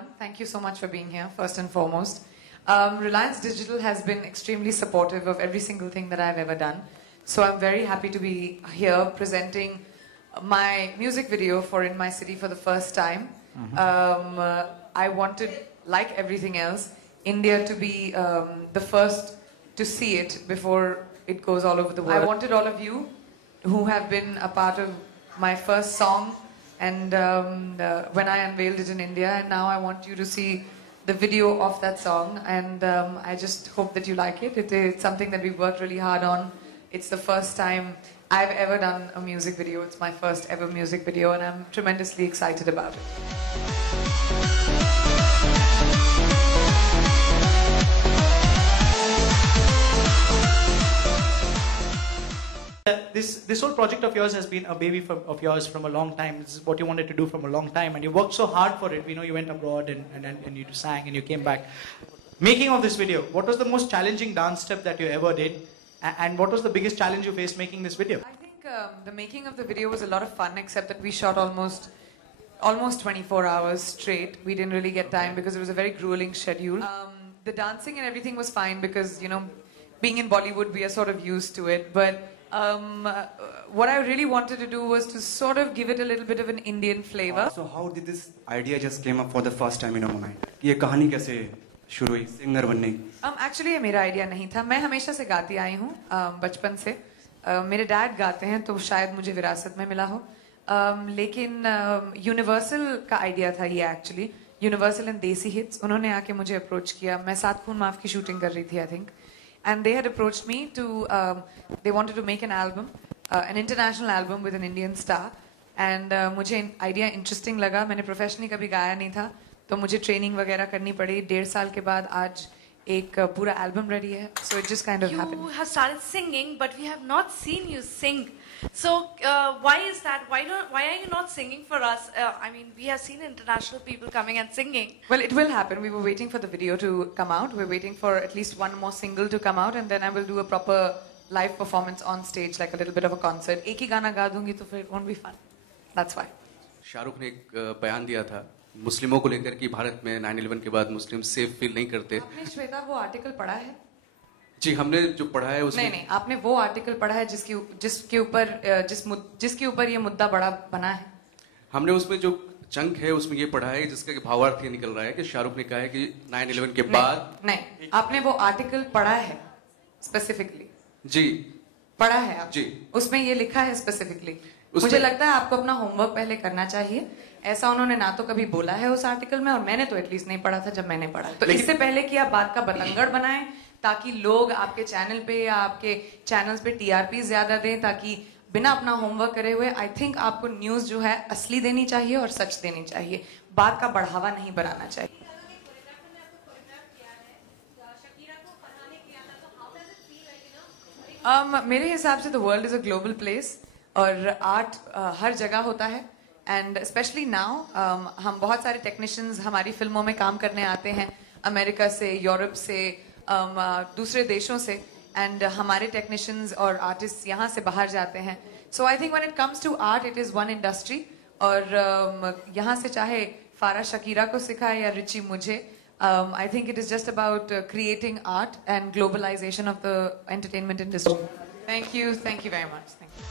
everyone. Thank you so much for being here, first and foremost. Reliance Digital has been extremely supportive of every single thing that I've ever done. So I'm very happy to be here presenting my music video for In My City for the first time. I wanted, like everything else, India to be the first to see it before it goes all over the world. I wanted all of you who have been a part of my first song and when I unveiled it in India, and now I want you to see the video of that song, and I just hope that you like it. It's something that we've worked really hard on. It's the first time I've ever done a music video. It's my first ever music video, and I'm tremendously excited about it. This whole project of yours has been a baby of yours from a long time. This is what you wanted to do from a long time, and you worked so hard for it. We know you went abroad and you sang and you came back. Making of this video, what was the most challenging dance step that you ever did, and what was the biggest challenge you faced making this video? I think the making of the video was a lot of fun, except that we shot almost 24 hours straight. We didn't really get time because it was a very grueling schedule. The dancing and everything was fine because, you know, being in Bollywood, we are sort of used to it, but what I really wanted to do was to sort of give it a little bit of an Indian flavor. So how did this idea just came up for the first time in your mind? ये कहानी कैसे शुरू हुई singer बनने की? Actually ये मेरा idea नहीं था. मैं हमेशा से गाती आई हूँ बचपन से. मेरे dad गाते हैं तो शायद मुझे विरासत में मिला हो. लेकिन Universal का idea था ये actually. Universal and Desi Hits. उन्होंने आके मुझे approach किया. मैं सात खून माफ की shooting कर रही थी I think. And they had approached me to, they wanted to make an album, an international album with an Indian star. And मुझे idea interesting लगा. मैंने professionally कभी गाया नहीं था, तो मुझे training वगैरह करनी पड़ी. 1.5 साल के बाद आज एक पूरा album ready है. So it just kind of happened. You have started singing, but we have not seen you sing. So why is that? Why are you not singing for us? I mean, we have seen international people coming and singing. Well, it will happen. We were waiting for the video to come out. We're waiting for at least one more single to come out, and then I will do a proper live performance on stage, like a little bit of a concert. एक ही गाना गा दूंगी तो फिर it won't be fun. That's why. Shahrukh ने एक बयान दिया था मुस्लिमों को लेकर कि भारत में 9/11 के बाद मुस्लिम सेफ फील नहीं करते. आपने श्वेता वो आर्टिकल पढ़ा है? जी हमने जो पढ़ा है उसमें नहीं आपने वो आर्टिकल पढ़ा है जिसके ऊपर ये मुद्दा बड़ा बना है. हमने उसमें जो चंक है उसमें ये पढ़ा है जिसका भावार्थ ये निकल रहा है कि शाहरुख ने कहा है कि 9/11 के बाद नहीं आपने वो आर्टिकल पढ़ा है स्पेसिफिकली? जी पढ़ा है आप? जी उसमें ये लिखा है स्पेसिफिकली. मुझे लगता है आपको अपना होमवर्क पहले करना चाहिए. ऐसा उन्होंने ना तो कभी बोला है उस आर्टिकल में, और मैंने तो एटलीस्ट नहीं पढ़ा था जब मैंने पढ़ा. तो इससे पहले कि आप बात का बतंगड़ बनाएं ताकि लोग आपके चैनल पे या आपके चैनल्स पे टीआरपी ज्यादा दें, ताकि बिना अपना होमवर्क करे हुए आई थिंक आपको न्यूज जो है असली देनी चाहिए और सच देनी चाहिए. बात का बढ़ावा नहीं बनाना चाहिए. मेरे हिसाब से the world is a global place और आर्ट हर जगह होता है. एंड स्पेशली नाउ हम बहुत सारे टेक्नीशियंस हमारी फिल्मों में काम करने आते हैं अमेरिका से, यूरोप से, दूसरे देशों से, एंड हमारे टेक्नीशियंस और आर्टिस्ट यहाँ से बाहर जाते हैं. So I think when it comes to art it is one industry. और यहाँ से चाहे फारा शकीरा को सिखाए या रिची मुझे, I think it is just about creating art and globalisation of the entertainment industry. Thank you very much. Thank you.